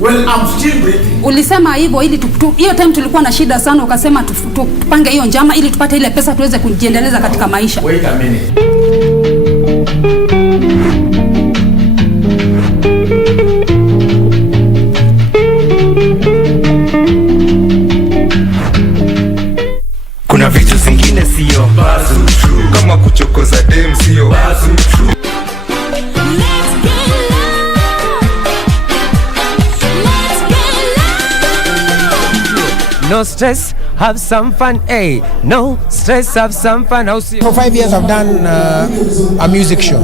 Well, I'm still breathing. Ulisema hivyo ili hiyo time tulikuwa na shida sana, ukasema tupange hiyo njama ili tupate ile pesa tuweze kujiendeleza katika maisha. Wait a minute. Kuna vitu zingine sio kama kuchokoza dem sio. No stress, have some fun, hey. No stress, have some fun. For 5 years I've done a music show,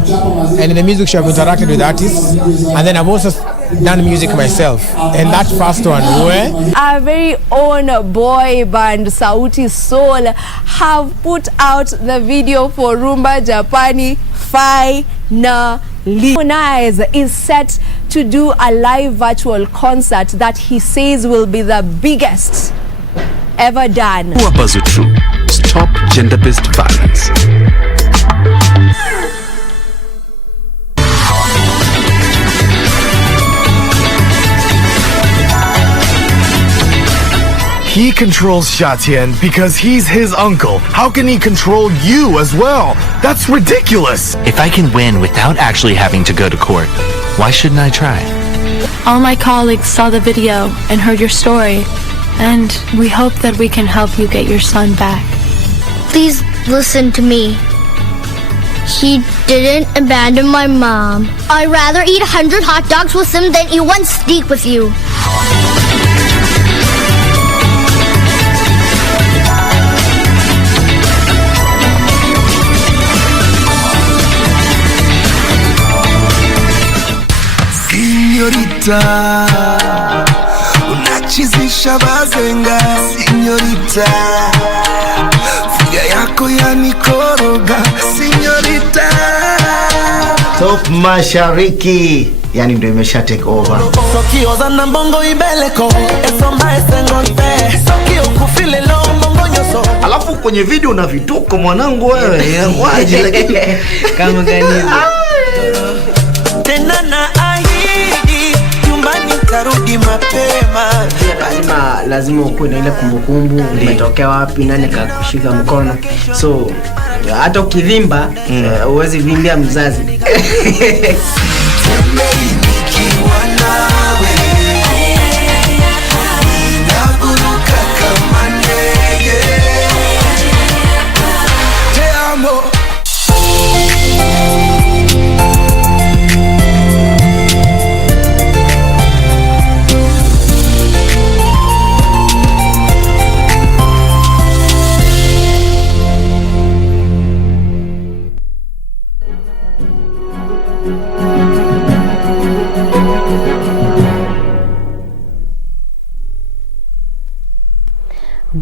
and in the music show I've interacted with artists, and then I've also done music myself. And that first one, where our very own boy band Sauti Soul have put out the video for Rumba Japani finally. Harmonize is set to do a live virtual concert that he says will be the biggest ever done. True. Stop gender-based violence. He controls Shatian because he's his uncle. How can he control you as well? That's ridiculous. If I can win without actually having to go to court, why shouldn't I try? All my colleagues saw the video and heard your story, and we hope that we can help you get your son back. Please listen to me. He didn't abandon my mom. I'd rather eat 100 hot dogs with him than eat one steak with you. Señorita, unachizisha bazenga. Señorita, figa yako yanikoroga. Señorita, Top Mashariki, yani ndio imesha take over. Sokio za nambongo ibeleko, esomba esengonte. Sokio kufile lo mbongo nyoso. Alafu kwenye video una vituko mwanangu wewe, ya waji lakini kama gani? Tena na ahidi nyumbani tarudi mapema. Lazima ukue na ile kumbukumbu, umetokea wapi, nani kakushika mkono. So hata ukivimba uwezi vimbia mzazi.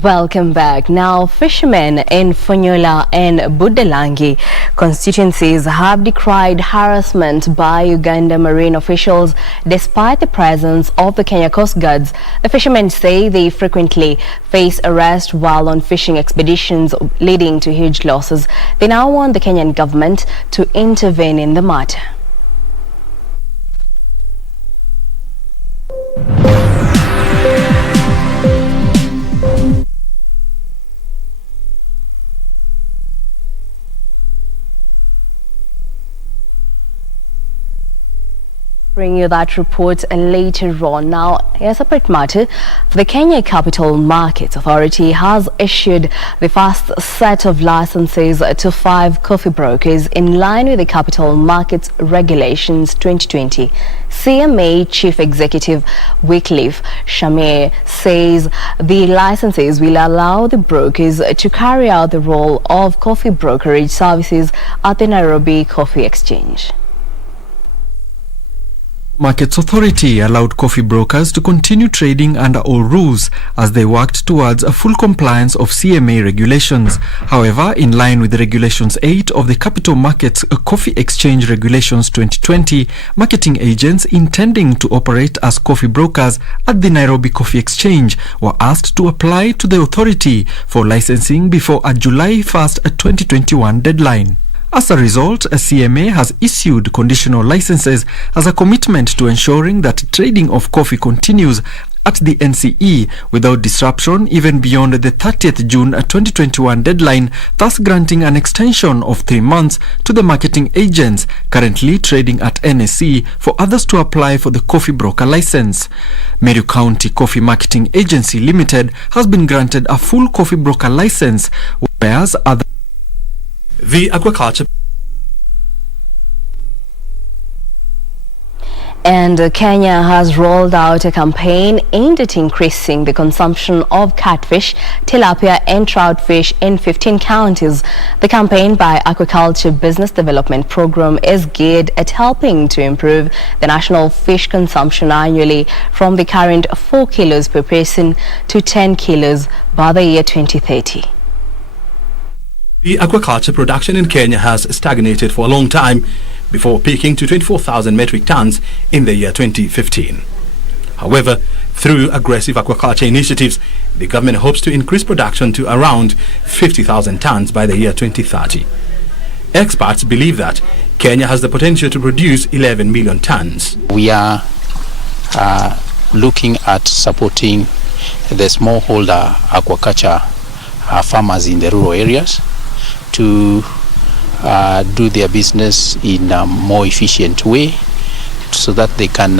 Welcome back. Now, fishermen in Fonyola and Budalangi constituencies have decried harassment by Uganda marine officials despite the presence of the Kenya Coast Guards. The fishermen say they frequently face arrest while on fishing expeditions, leading to huge losses. They now want the Kenyan government to intervene in the matter. Bring you that report later on. Now, a separate matter, the Kenya Capital Markets Authority has issued the first set of licenses to 5 coffee brokers in line with the Capital Markets Regulations 2020. CMA Chief Executive Wycliffe Shamir says the licenses will allow the brokers to carry out the role of coffee brokerage services at the Nairobi Coffee Exchange. Markets Authority allowed coffee brokers to continue trading under all rules as they worked towards a full compliance of CMA regulations. However, in line with Regulations 8 of the Capital Markets Coffee Exchange Regulations 2020, marketing agents intending to operate as coffee brokers at the Nairobi Coffee Exchange were asked to apply to the authority for licensing before a July 1st, 2021 deadline. As a result, a CMA has issued conditional licenses as a commitment to ensuring that trading of coffee continues at the NCE without disruption even beyond the 30th June 2021 deadline, thus granting an extension of 3 months to the marketing agents currently trading at NSE for others to apply for the coffee broker license. Meru County Coffee Marketing Agency Limited has been granted a full coffee broker license, whereas other the aquaculture. And Kenya has rolled out a campaign aimed at increasing the consumption of catfish, tilapia and trout fish in 15 counties. The campaign by Aquaculture Business Development Program is geared at helping to improve the national fish consumption annually from the current 4 kilos per person to 10 kilos by the year 2030. The aquaculture production in Kenya has stagnated for a long time before peaking to 24,000 metric tons in the year 2015. However, through aggressive aquaculture initiatives, the government hopes to increase production to around 50,000 tons by the year 2030. Experts believe that Kenya has the potential to produce 11 million tons. We are looking at supporting the smallholder aquaculture farmers in the rural areas to do their business in a more efficient way so that they can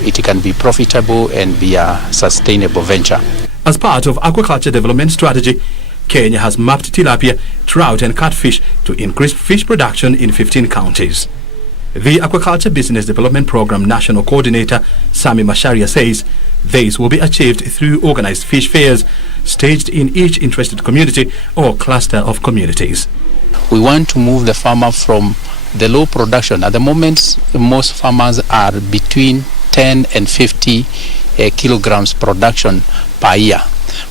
it can be profitable and be a sustainable venture. As part of aquaculture development strategy, Kenya has mapped tilapia, trout and catfish to increase fish production in 15 counties. The Aquaculture Business Development Program National Coordinator Sami Macharia says this will be achieved through organized fish fairs staged in each interested community or cluster of communities. We want to move the farmer from the low production. At the moment, most farmers are between 10 and 50 kilograms production per year.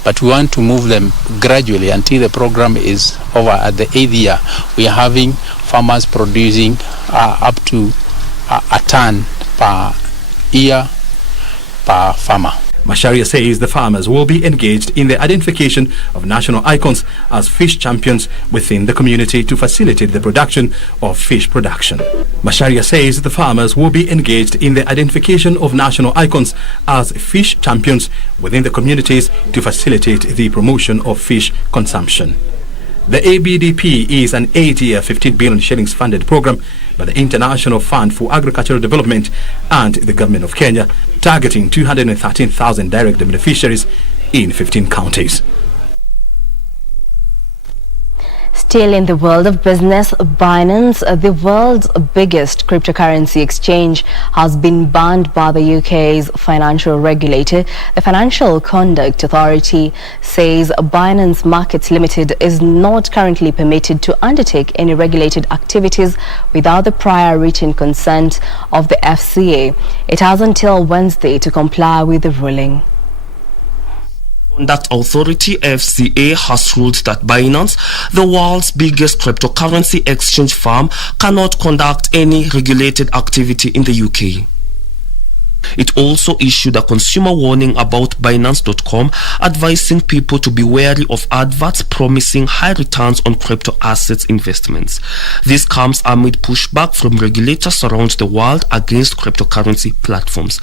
But we want to move them gradually until the program is over. At the 8th year, we are having farmers producing up to a ton per year per farmer. Macharia says the farmers will be engaged in the identification of national icons as fish champions within the community to facilitate the production of fish production. Macharia says the farmers will be engaged in the identification of national icons as fish champions within the communities to facilitate the promotion of fish consumption. The ABDP is an 8-year 15 billion shillings funded program by the International Fund for Agricultural Development and the Government of Kenya, targeting 213,000 direct beneficiaries in 15 counties. Still in the world of business, Binance, the world's biggest cryptocurrency exchange, has been banned by the UK's financial regulator. The Financial Conduct Authority says Binance Markets Limited is not currently permitted to undertake any regulated activities without the prior written consent of the FCA. It has until Wednesday to comply with the ruling. Conduct Authority FCA has ruled that Binance, the world's biggest cryptocurrency exchange firm, cannot conduct any regulated activity in the UK. It also issued a consumer warning about Binance.com, advising people to be wary of adverts promising high returns on crypto assets investments. This comes amid pushback from regulators around the world against cryptocurrency platforms.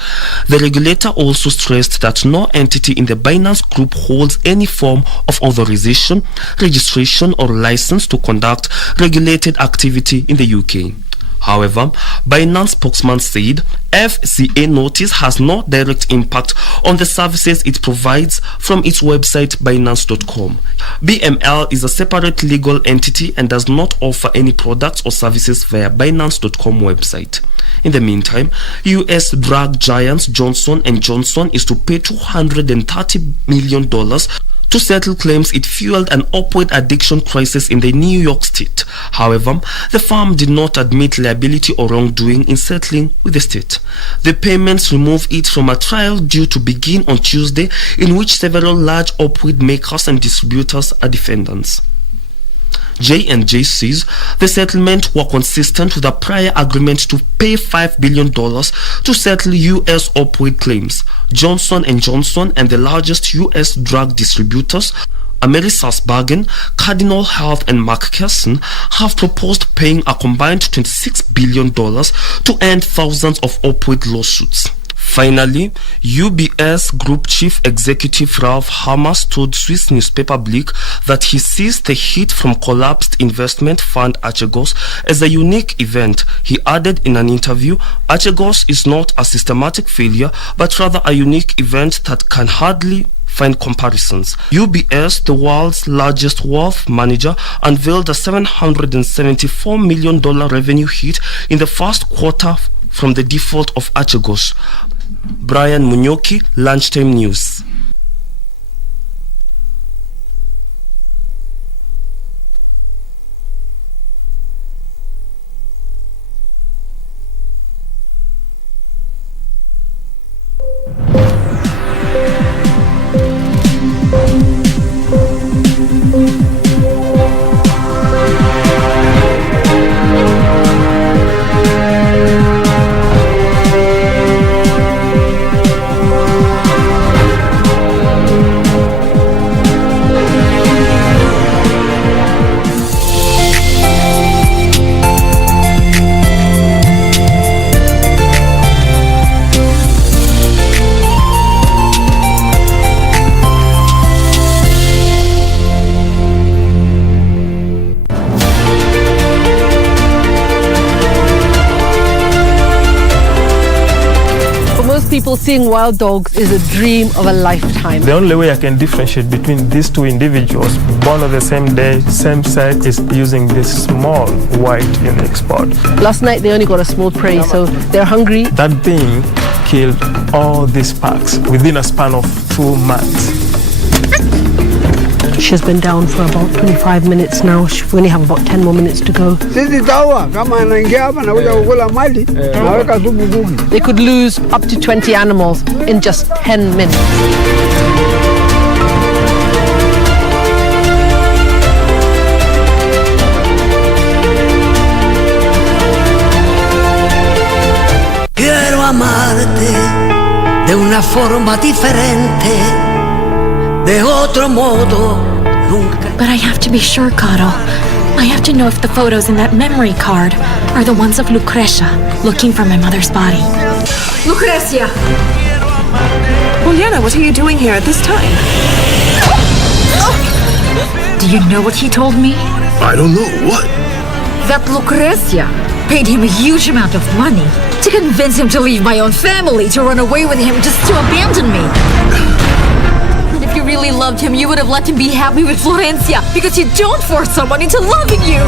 The regulator also stressed that no entity in the Binance Group holds any form of authorization, registration or license to conduct regulated activity in the UK. However, Binance spokesman said FCA notice has no direct impact on the services it provides from its website Binance.com. BML is a separate legal entity and does not offer any products or services via Binance.com website. In the meantime, US drug giant Johnson & Johnson is to pay $230 million to settle claims it fueled an opioid addiction crisis in the New York state. However, the firm did not admit liability or wrongdoing in settling with the state. The payments remove it from a trial due to begin on Tuesday, in which several large opioid makers and distributors are defendants. J&J says the settlement were consistent with a prior agreement to pay $5 billion to settle U.S. opioid claims. Johnson & Johnson and the largest U.S. drug distributors Amerisa's Bargain, Cardinal Health and McKesson have proposed paying a combined $26 billion to end thousands of opioid lawsuits. Finally, UBS Group Chief Executive Ralph Hammers told Swiss newspaper Blick that he sees the hit from collapsed investment fund Archegos as a unique event. He added in an interview, Archegos is not a systematic failure, but rather a unique event that can hardly find comparisons. UBS, the world's largest wealth manager, unveiled a $774 million revenue hit in the first quarter from the default of Archegos. Brian Munyoki, Lunchtime News. People, seeing wild dogs is a dream of a lifetime. The only way I can differentiate between these two individuals born on the same day, same sex, is using this small white unique spot. Last night they only got a small prey, so they're hungry. That thing killed all these packs within a span of 2 months. She's been down for about 25 minutes now. We only have about 10 more minutes to go. They could lose up to 20 animals in just 10 minutes. Quiero amarte de una forma diferente, de otro modo. But I have to be sure, Caro. I have to know if the photos in that memory card are the ones of Lucrecia looking for my mother's body. Lucrecia! Juliana, what are you doing here at this time? Do you know what he told me? I don't know. What? That Lucrecia paid him a huge amount of money to convince him to leave my own family, to run away with him, just to abandon me. If you really loved him, you would have let him be happy with Florencia, because you don't force someone into loving you.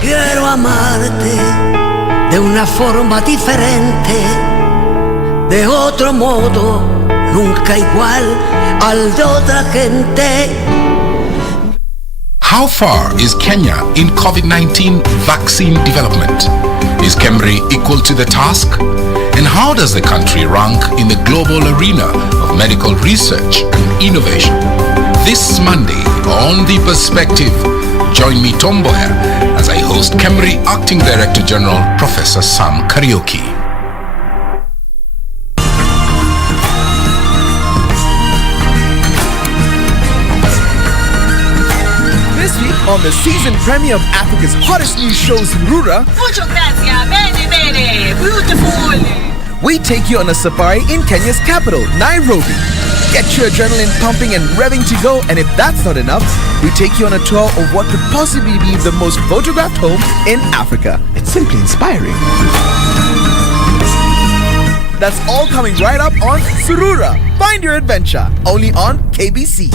Quiero amarte de una forma diferente, de otro modo, nunca igual al de otra gente. How far is Kenya in COVID-19 vaccine development? Is KEMRI equal to the task? And how does the country rank in the global arena of medical research and innovation? This Monday on The Perspective, join me, Tomboya, as I host KEMRI Acting Director General Professor Sam Kariuki. This week on the season premiere of Africa's hottest new show, Surura, we take you on a safari in Kenya's capital, Nairobi. Get your adrenaline pumping and revving to go, and if that's not enough, we take you on a tour of what could possibly be the most photographed home in Africa. It's simply inspiring. That's all coming right up on Surura. Find your adventure, only on KBC.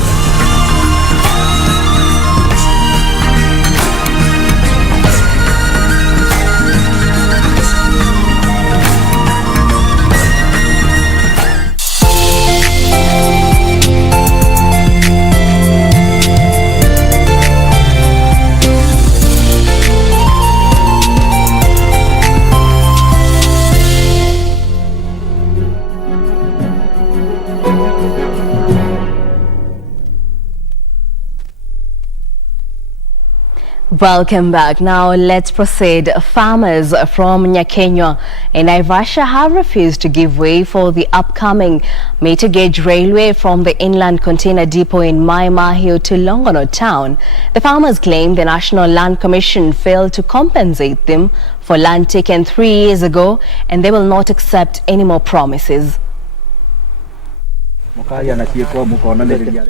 Welcome back. Now let's proceed. Farmers from Nyakenywa and Naivasha have refused to give way for the upcoming meter gauge railway from the inland container depot in Mai Mahiu to Longonot town. The farmers claim the National Land Commission failed to compensate them for land taken 3 years ago, and they will not accept any more promises.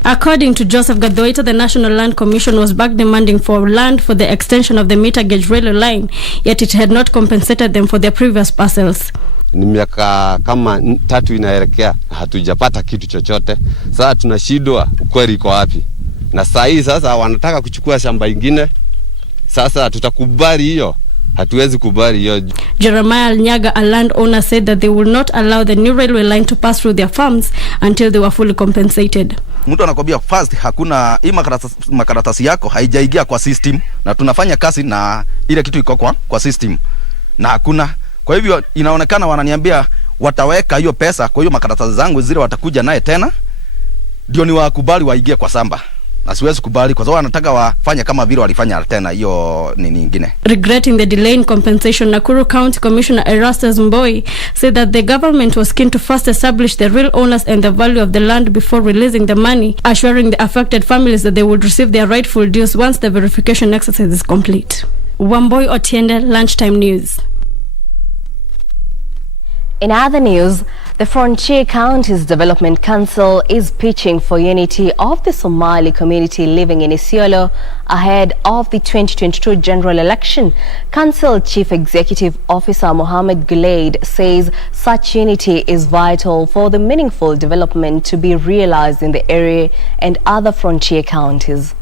According to Joseph Gadoita, the National Land Commission was back demanding for land for the extension of the meter gauge railway line, yet it had not compensated them for their previous parcels. Ni miaka kama 3 inaelekea hatujapata kitu chochote. Sasa tunashindwa ukweli iko wapi. Na saa hii sasa wanataka kuchukua shamba ingine. Sasa tutakubali hiyo? Hatuwezi kubali hiyo. Jeremiah Nyaga, a landowner, said that they will not allow the new railway line to pass through their farms until they were fully compensated. Mtu anakwambia first hakuna hii makaratasi yako haijaingia kwa system, na tunafanya kazi na ile kitu iko kwa system na hakuna. Kwa hivyo inaonekana wananiambia wataweka hiyo pesa kwa hiyo makaratasi zangu zile watakuja naye tena ndio ni wakubali waingie kwa samba. Na siwezi kubali kwa sababu wanataka wafanye kama vile walifanya tena hiyo nini nyingine. Regretting the delay in compensation, Nakuru County Commissioner Erastus Mboi said that the government was keen to first establish the real owners and the value of the land before releasing the money, assuring the affected families that they would receive their rightful dues once the verification exercise is complete. Wamboi Otiende, Lunchtime News. In other news, the Frontier Counties Development Council is pitching for unity of the Somali community living in Isiolo ahead of the 2022 general election. Council Chief Executive Officer Mohammed Gulaid says such unity is vital for the meaningful development to be realized in the area and other frontier counties.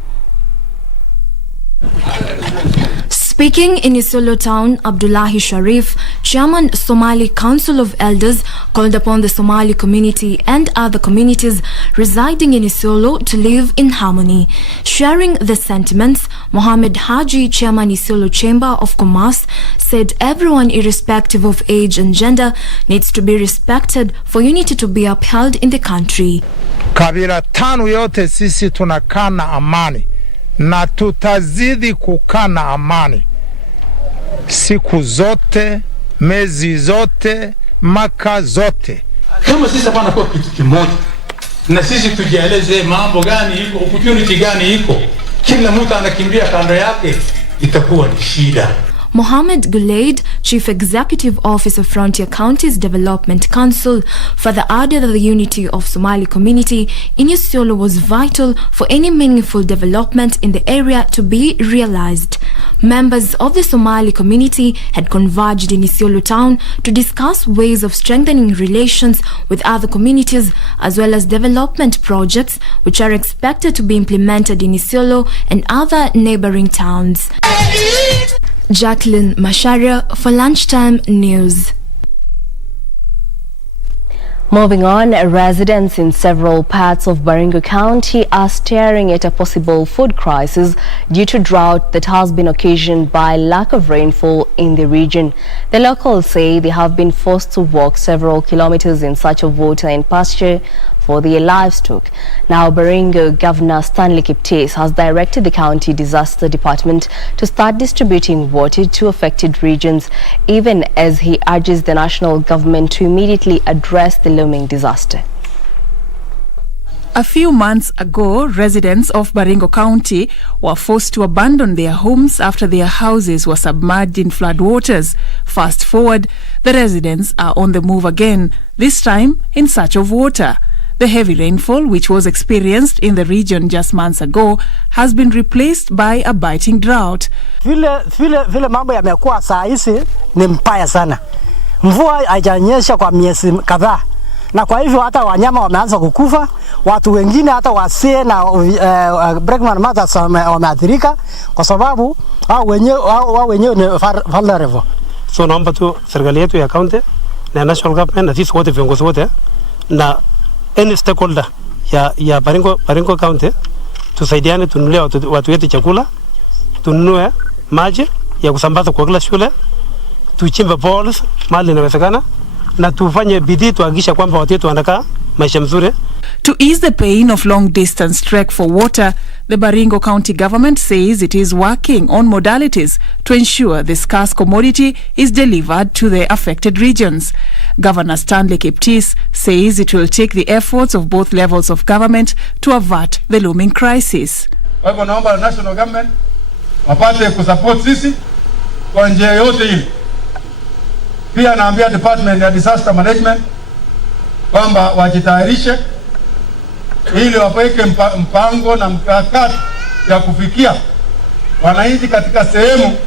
Speaking in Isiolo town, Abdullahi Sharif, Chairman Somali Council of Elders, called upon the Somali community and other communities residing in Isiolo to live in harmony. Sharing the sentiments, Mohammed Haji, Chairman Isiolo Chamber of Commerce, said everyone irrespective of age and gender needs to be respected for unity to be upheld in the country. Kabila tano yote sisi tunakaa na amani na tutazidi kukaa na amani siku zote, mezi zote, maka zote. Kama sisi hapana kwa kitu kimoja na sisi tujieleze mambo gani iko, opportunity gani iko, kila mtu anakimbia kando yake, itakuwa ni shida. Mohammed Gulaid, Chief Executive Officer Frontier Counties Development Council, further added that the unity of Somali community in Isiolo was vital for any meaningful development in the area to be realized. Members of the Somali community had converged in Isiolo town to discuss ways of strengthening relations with other communities as well as development projects which are expected to be implemented in Isiolo and other neighboring towns. Jacqueline Masharia for Lunchtime News. Moving on, residents in several parts of Baringo County are staring at a possible food crisis due to drought that has been occasioned by lack of rainfall in the region. The locals say they have been forced to walk several kilometers in search of water and pasture for their livestock. Now, Baringo Governor Stanley Kiptis has directed the County Disaster Department to start distributing water to affected regions, even as he urges the national government to immediately address the looming disaster. A few months ago, residents of Baringo County were forced to abandon their homes after their houses were submerged in floodwaters. Fast forward, the residents are on the move again, this time in search of water. The heavy rainfall, which was experienced in the region just months ago, has been replaced by a biting drought. Vile mambo yamekuwa saa hizi ni mbaya sana. Mvua haijanyesha kwa miezi kadhaa. Na kwa hivyo hata wanyama wameanza kukufa, watu wengine hata wasee na pregnant mothers wameathirika kwa sababu hao wenyewe ni vulnerable. So naomba tu serikali yetu ya county na national government na sisi wote viongozi wote na any stakeholder ya Baringo County tusaidiane, tununulie watu wetu chakula, tununue maji ya kusambaza kwa kila shule, tuchimbe boreholes mahali inawezekana, na tufanye bidii tuhakikisha kwamba watu wetu wanakaa maisha mzuri. To ease the pain of long-distance trek for water, the Baringo County government says it is working on modalities to ensure the scarce commodity is delivered to the affected regions. Governor Stanley Kiptis says it will take the efforts of both levels of government to avert the looming crisis. Kwa hivyo naomba national government wapate kusupport sisi kwa njia yote ile. Pia naambia department ya disaster management kwamba wajitayarishe ili wapeke mpango na mkakati ya kufikia wananchi katika sehemu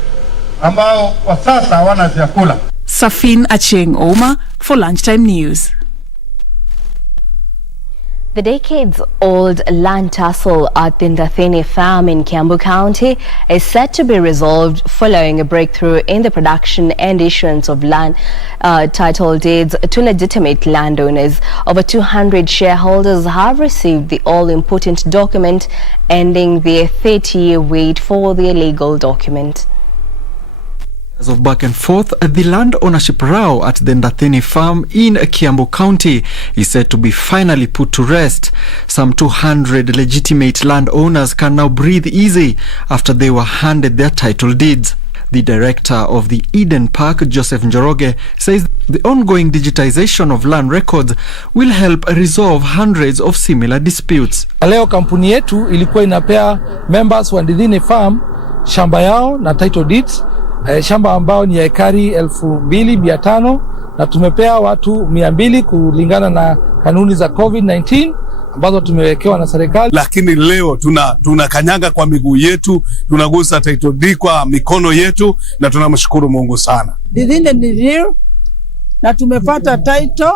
ambao kwa sasa hawana vyakula. Safin Acheng Oma for Lunchtime News. The decades-old land tussle at the Ndathini farm in Kiambu County is set to be resolved following a breakthrough in the production and issuance of land title deeds to legitimate landowners. Over 200 shareholders have received the all-important document, ending their 30-year wait for their legal document. As of back and forth, the land ownership row at the Ndathini farm in Kiambu County is said to be finally put to rest. Some 200 legitimate landowners can now breathe easy after they were handed their title deeds. The director of the Eden Park, Joseph Njoroge, says the ongoing digitization of land records will help resolve hundreds of similar disputes. Leo kampuni yetu ilikuwa inapea members wa Ndathini farm shamba yao na title deeds. Shamba ambao ni ekari 2,500 na tumepea watu 200 kulingana na kanuni za COVID-19 ambazo tumewekewa na serikali. Lakini leo tunakanyanga kwa miguu yetu, tunagusa title deed kwa mikono yetu na tunamshukuru Mungu sana. Didhini ni real na tumepata title,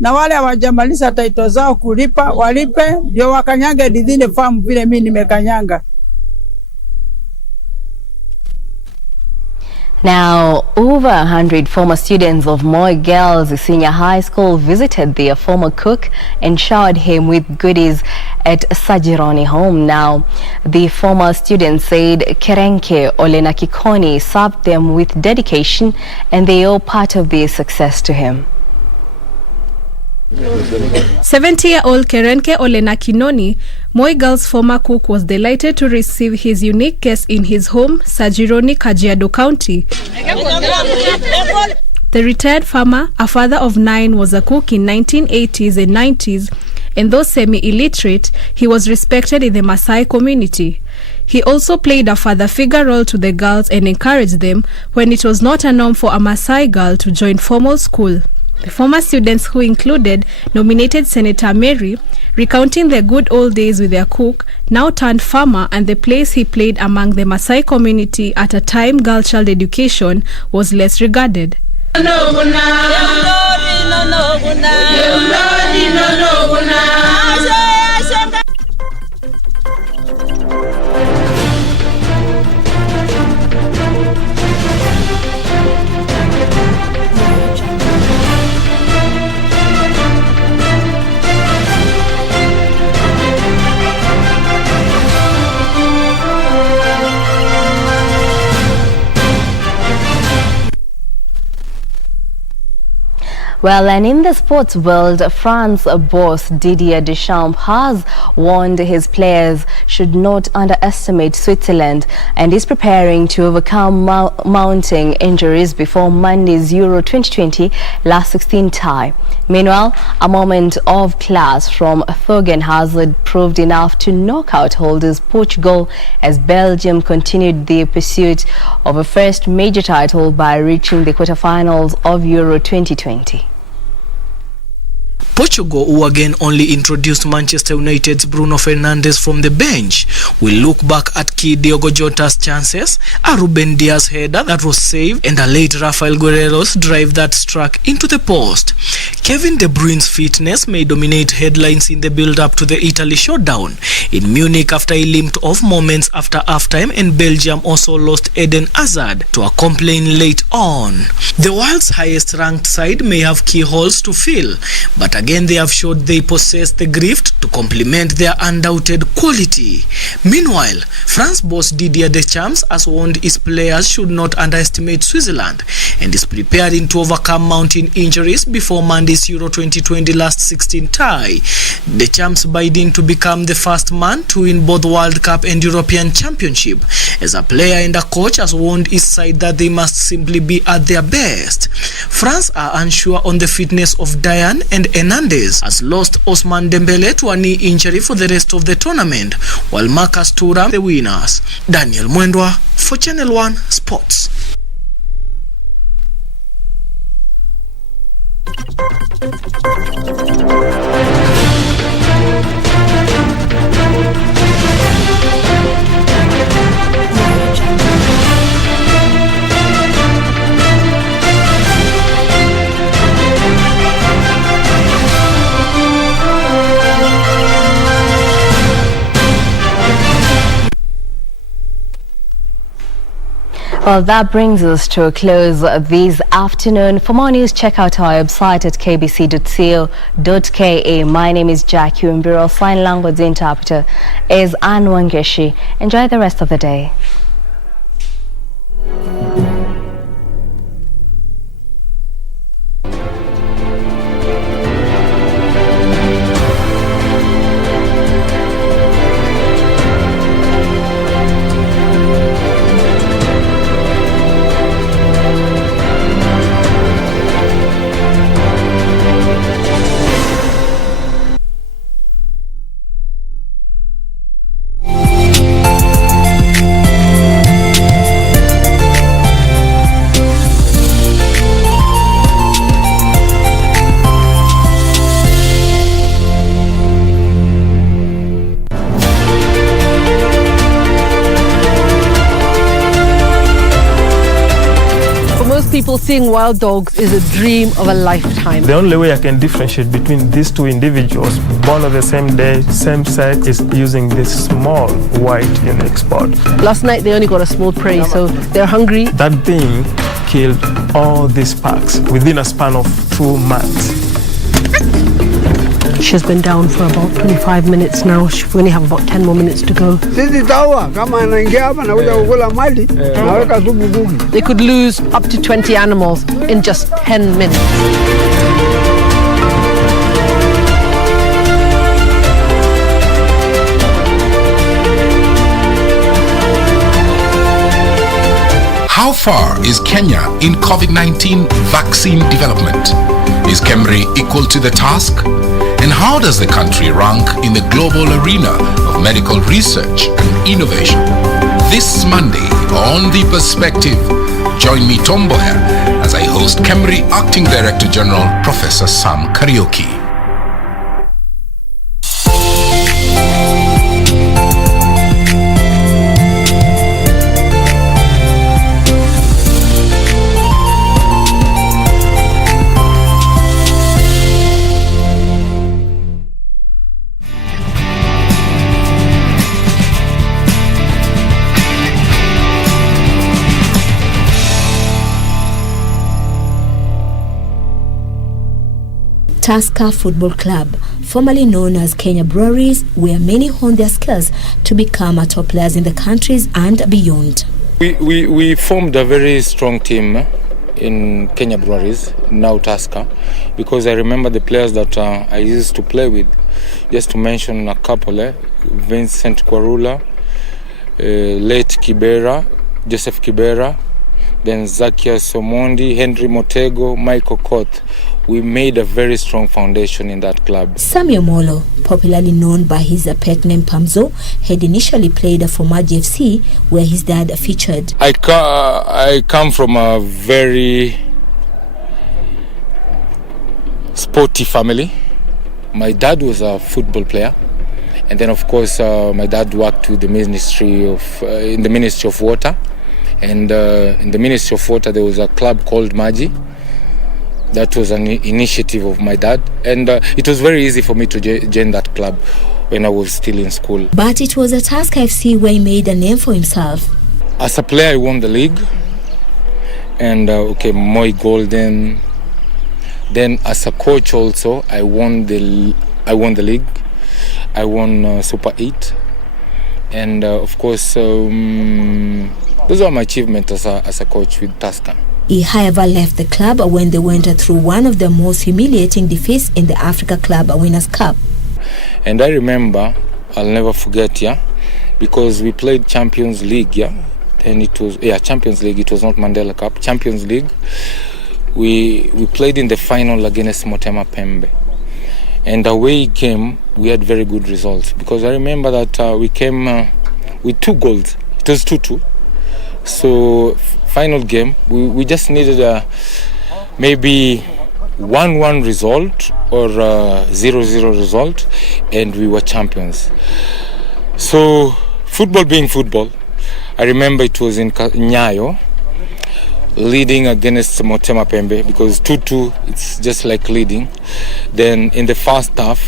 na wale hawajamaliza title zao kulipa walipe ndio wakanyanga Didhini farm vile mimi nimekanyanga. Now, over 100 former students of Moi Girls Senior High School visited their former cook and showered him with goodies at Sajironi home. Now, the former students said Kerenke Olena Kikoni served them with dedication and they owe part of their success to him. 70-year-old Kerenke Olena Kinoni, Moi Girls' former cook, was delighted to receive his unique guest in his home, Sajironi, Kajiado County. The retired farmer, a father of 9, was a cook in 1980s and 90s, and though semi-illiterate, he was respected in the Maasai community. He also played a father figure role to the girls and encouraged them when it was not a norm for a Maasai girl to join formal school. The former students, who included nominated Senator Mary, recounting their good old days with their cook, now turned farmer and the place he played among the Maasai community at a time girl child education was less regarded. Well, and in the sports world, France boss Didier Deschamps has warned his players should not underestimate Switzerland and is preparing to overcome mounting injuries before Monday's Euro 2020 last 16 tie. Meanwhile, a moment of class from Thorgan Hazard proved enough to knock out holders Portugal as Belgium continued their pursuit of a first major title by reaching the quarterfinals of Euro 2020. Portugal, who again only introduced Manchester United's Bruno Fernandes from the bench, will look back at key Diogo Jota's chances, a Ruben Dias header that was saved, and a late Rafael Guerrero's drive that struck into the post. Kevin De Bruyne's fitness may dominate headlines in the build-up to the Italy showdown in Munich after he limped off moments after halftime, and Belgium also lost Eden Hazard to a complaint late on. The world's highest-ranked side may have key holes to fill, but again they have showed they possess the gift to complement their undoubted quality. Meanwhile, France boss Didier Deschamps has warned his players should not underestimate Switzerland and is preparing to overcome mounting injuries before Monday's this Euro 2020 last 16 tie. The champs bidding to become the first man to win both World Cup and European Championship. As a player and a coach has warned his side that they must simply be at their best. France are unsure on the fitness of Diane, and Hernandez has lost Ousmane Dembele to a knee injury for the rest of the tournament, while Marcus Thuram the winners. Daniel Mwendwa for Channel 1 Sports. Well, that brings us to a close this afternoon. For more news, check out our website at kbc.co.ke. My name is Jackie Wambiru. Sign language interpreter is Anne Wangeshi. Enjoy the rest of the day. People, seeing wild dogs is a dream of a lifetime. The only way I can differentiate between these two individuals born on the same day, same sex, is using this small white unique spot. Last night they only got a small prey, so they're hungry. That thing killed all these packs within a span of 2 months. She's been down for about 25 minutes now. We only have about 10 more minutes to go. They could lose up to 20 animals in just 10 minutes. How far is Kenya in COVID-19 vaccine development? Is KEMRI equal to the task? And how does the country rank in the global arena of medical research and innovation? This Monday on The Perspective, join me, Tom Boyer, as I host KEMRI Acting Director General Professor Sam Kariuki. Tusker Football Club, formerly known as Kenya Breweries, where many honed their skills to become top players in the countries and beyond. We formed a very strong team in Kenya Breweries, now Tusker, because I remember the players that I used to play with. Just to mention a couple, Vincent Kwarula, late Kibera, Joseph Kibera, then Zacchaeus Omondi, Henry Motego, Michael Koth. We made a very strong foundation in that club. Samuel Molo, popularly known by his pet name Pamzo, had initially played for Maji FC, where his dad featured. I come from a very sporty family. My dad was a football player, and then of course my dad worked with the Ministry of in the Ministry of Water, and in the Ministry of Water there was a club called Maji. That was an initiative of my dad, and it was very easy for me to join that club when I was still in school. But it was at Tusker FC where he made a name for himself. As a player, I won the league, and Moi Golden. Then as a coach also, I won the league. I won Super 8, and of course those are my achievements as a coach with Tusker. He, however, left the club when they went through one of the most humiliating defeats in the Africa Club Winners' Cup. And I remember, I'll never forget, because we played Champions League, and it was Champions League. It was not Mandela Cup. Champions League. We played in the final against Motema Pembe, and away game we had very good results, because I remember that we came with 2 goals. It was 2-2. So final game we just needed maybe 1-1 result or 0-0 result, and we were champions. So football being football, I remember it was in Nyayo, leading against Motema Pembe, because 2-2, it's just like leading. Then in the first half,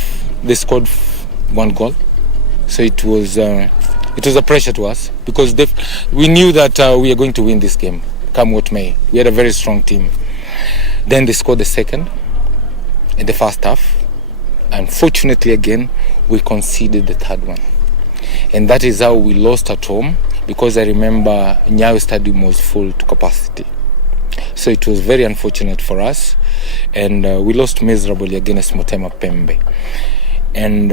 they scored 1 goal. So it was a pressure to us, because we knew that we are going to win this game, come what may. We had a very strong team. Then they scored the second in the first half. Unfortunately, again, we conceded the third one. And that is how we lost at home, because I remember Nyayo Stadium was full to capacity. So it was very unfortunate for us, and we lost miserably against Motema Pembe. And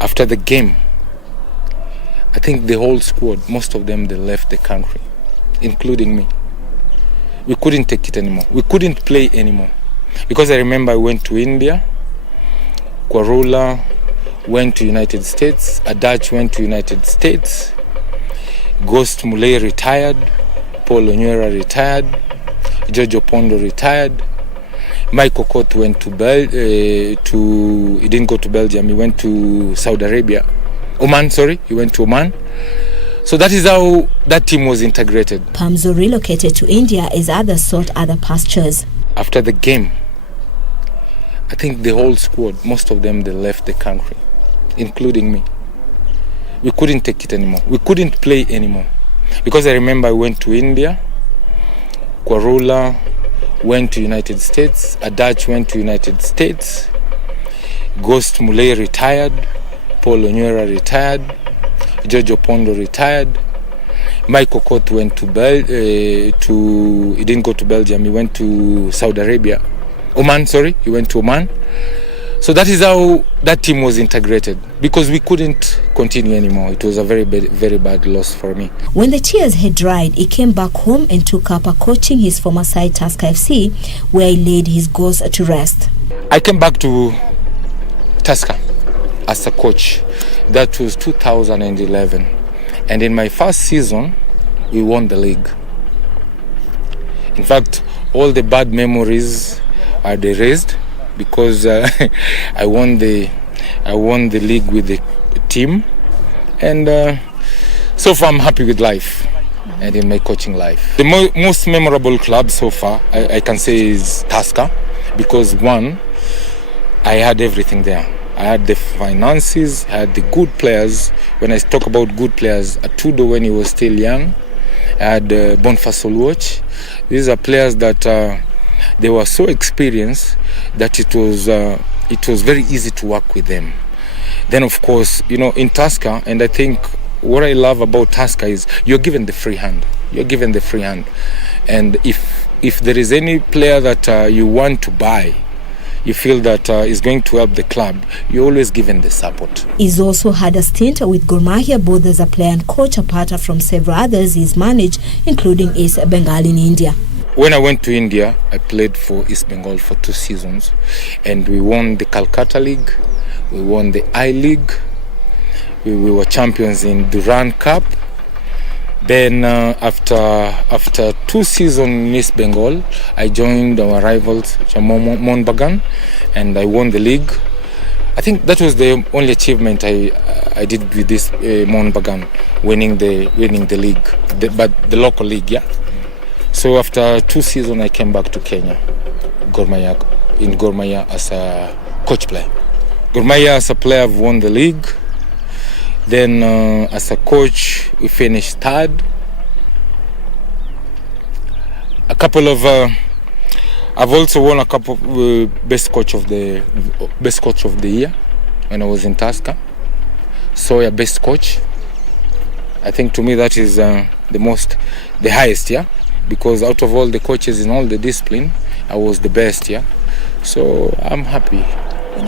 after the game, I think the whole squad, most of them, they left the country, including me. We couldn't take it anymore. We couldn't play anymore. Because I remember I went to India, Kwarula went to United States, Adach went to United States, Ghost Muley retired, Paul Onywera retired, Jojo Pondo retired, Michael Koth went to he didn't go to Belgium, he went to Saudi Arabia. He went to Oman. So that is how that team was integrated. Pamzo relocated to India as others sought other pastures. After the game, I think the whole squad, most of them, they left the country, including me. We couldn't take it anymore. We couldn't play anymore. Because I remember I went to India, Kwarula went to United States, Adach went to United States, Ghost Muley retired, Paul Onywera retired, Jojo Pondo retired, Michael Koth went to he didn't go to Belgium, he went to Saudi Arabia. He went to Oman. So that is how that team was integrated, because we couldn't continue anymore. It was a very bad loss for me. When the tears had dried, he came back home and took up coaching his former side Tusker FC, where he laid his goals to rest. I came back to Tusker as a coach. That was 2011. And in my first season, we won the league. In fact, all the bad memories are erased, because I won the league with the team, and so far I'm happy with life and in my coaching life. The most memorable club so far I can say is Tusker, because one, I had everything there. I had the finances, I had the good players. When I talk about good players, Atudo when he was still young, I had Boniface Oluoch. These are players that they were so experienced that it was very easy to work with them. Then of course, in Tusker, and I think what I love about Tusker is you're given the free hand. And if there is any player that you want to buy, you feel that is going to help the club, you're always given the support. He's also had a stint with Gor Mahia, both as a player and coach, apart from several others he's managed, including East Bengal in India. When I went to India, I played for East Bengal for 2 seasons, and we won the Calcutta League, we won the I-League, we were champions in DROUGHT Cup. Then after 2 seasons in East Bengal, I joined our rivals, Mohun Bagan, and I won the league. I think that was the only achievement I did with this Mohun Bagan, winning the league, but the local league, yeah. So after 2 seasons, I came back to Kenya, Gor Mahia as a coach player. Gor Mahia as a player, I've won the league. Then as a coach, we finished 3rd. I've also won a couple of best coach of the year when I was in Tusker. So best coach. I think to me that is the highest, yeah. because out of all the coaches in all the discipline, I was the best, yeah. So I'm happy.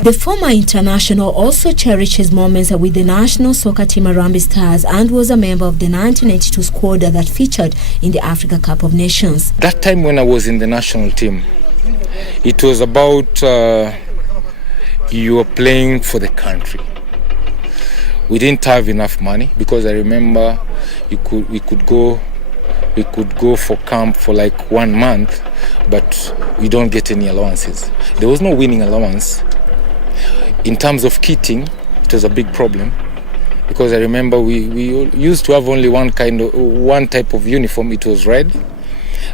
The former international also cherishes moments with the national soccer team Harambee Stars and was a member of the 1992 squad that featured in the Africa Cup of Nations. That time when I was in the national team, it was about you were playing for the country. We didn't have enough money because I remember we could go for camp for like 1 month, but we don't get any allowances. There was no winning allowance. In terms of kitting, it was a big problem because I remember we used to have only one type of uniform. It was red,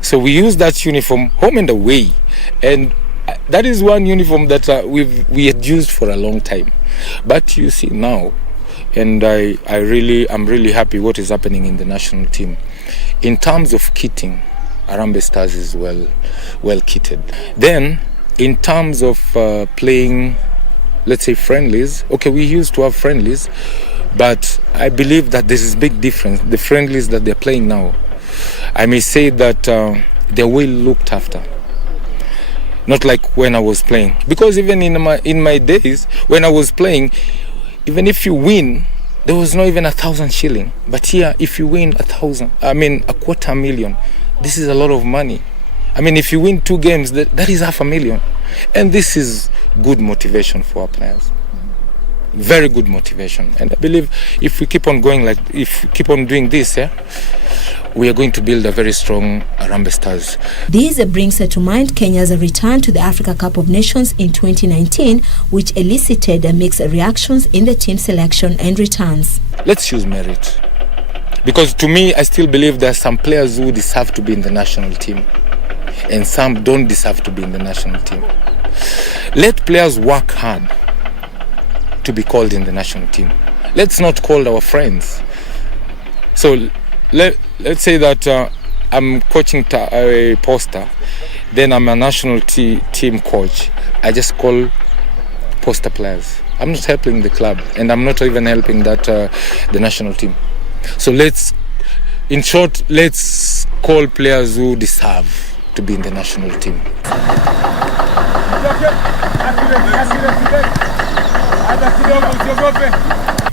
so we used that uniform home and away, and that is one uniform that we had used for a long time. But you see now, and I'm really happy what is happening in the national team. In terms of kitting, Harambee Stars is well kitted. Then, in terms of playing, let's say friendlies, okay, we used to have friendlies, but I believe that this is big difference. The friendlies that they're playing now, I may say that they're well looked after. Not like when I was playing, because even in my days when I was playing, even if you win, there was not even 1,000 shilling. But here, if you win 250,000, this is a lot of money. I mean, if you win 2 games, that is 500,000. And this is good motivation for our players. Very good motivation. And I believe if we keep on going if we keep on doing this, we are going to build a very strong Harambee Stars. This brings to mind Kenya's return to the Africa Cup of Nations in 2019, which elicited mixed reactions in the team selection and returns. Let's use merit. Because to me, I still believe there are some players who deserve to be in the national team, and some don't deserve to be in the national team. Let players work hard to be called in the national team. Let's not call our friends. So let's say that I'm coaching a poster, then I'm a national team coach. I just call poster players. I'm not helping the club, and I'm not even helping the national team. So in short, let's call players who deserve to be in the national team.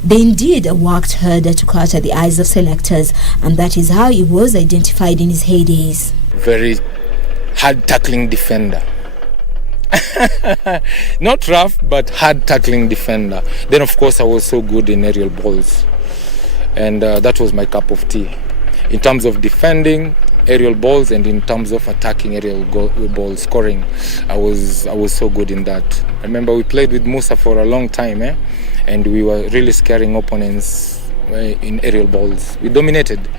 They indeed worked hard to catch the eyes of selectors, and that is how he was identified in his heydays. Very hard tackling defender. Not rough, but hard tackling defender. Then of course I was so good in aerial balls, and that was my cup of tea. In terms of defending aerial balls and in terms of attacking aerial ball scoring, I was so good in that. I remember we played with Musa for a long time, and we were really scaring opponents in aerial balls. We dominated,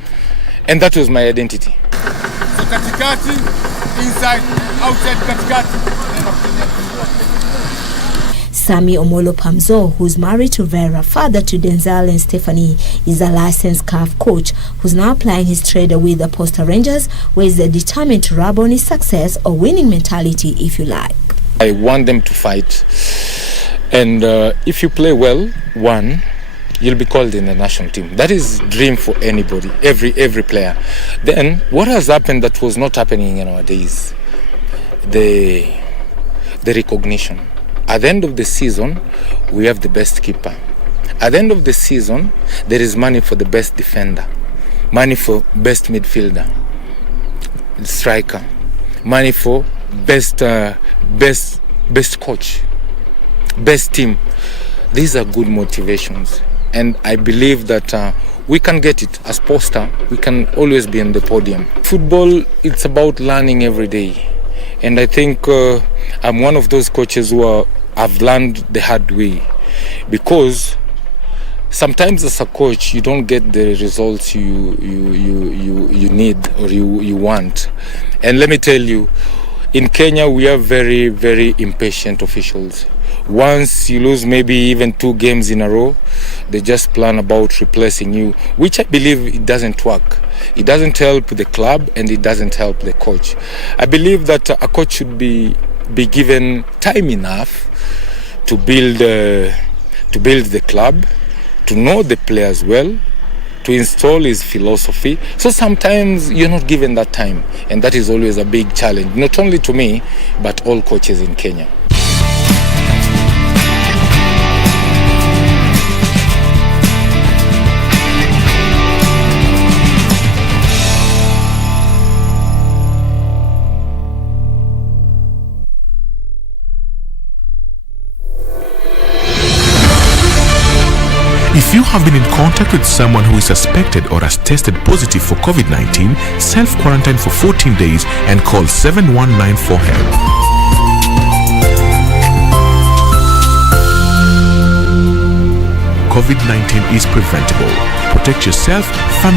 and that was my identity. So katikati, inside, outside, katikati. Sammy Omolo Pamzo, who's married to Vera, father to Denzel and Stephanie, is a licensed CAF coach who's now applying his trade with the Posta Rangers, where he's determined to rub on his success or winning mentality, if you like. I want them to fight, and if you play well, you'll be called in the national team. That is dream for anybody, every player. Then what has happened that was not happening in our days? The recognition. At the end of the season, we have the best keeper. At the end of the season, there is money for the best defender, money for best midfielder, striker, money for best coach, best team. These are good motivations, and I believe that we can get it. As Posta, we can always be on the podium. Football, it's about learning every day. And I think I'm one of those coaches who have learned the hard way, because sometimes as a coach you don't get the results you need or you want. And let me tell you, in Kenya we are very, very impatient officials. Once you lose maybe even 2 games in a row, they just plan about replacing you, which I believe it doesn't work. It doesn't help the club and it doesn't help the coach. I believe that a coach should be given time enough to build the club, to know the players well, to install his philosophy. So sometimes you're not given that time, and that is always a big challenge, not only to me, but all coaches in Kenya. If you have been in contact with someone who is suspected or has tested positive for COVID-19, self-quarantine for 14 days and call 7194 for help. COVID-19 is preventable. Protect yourself, family,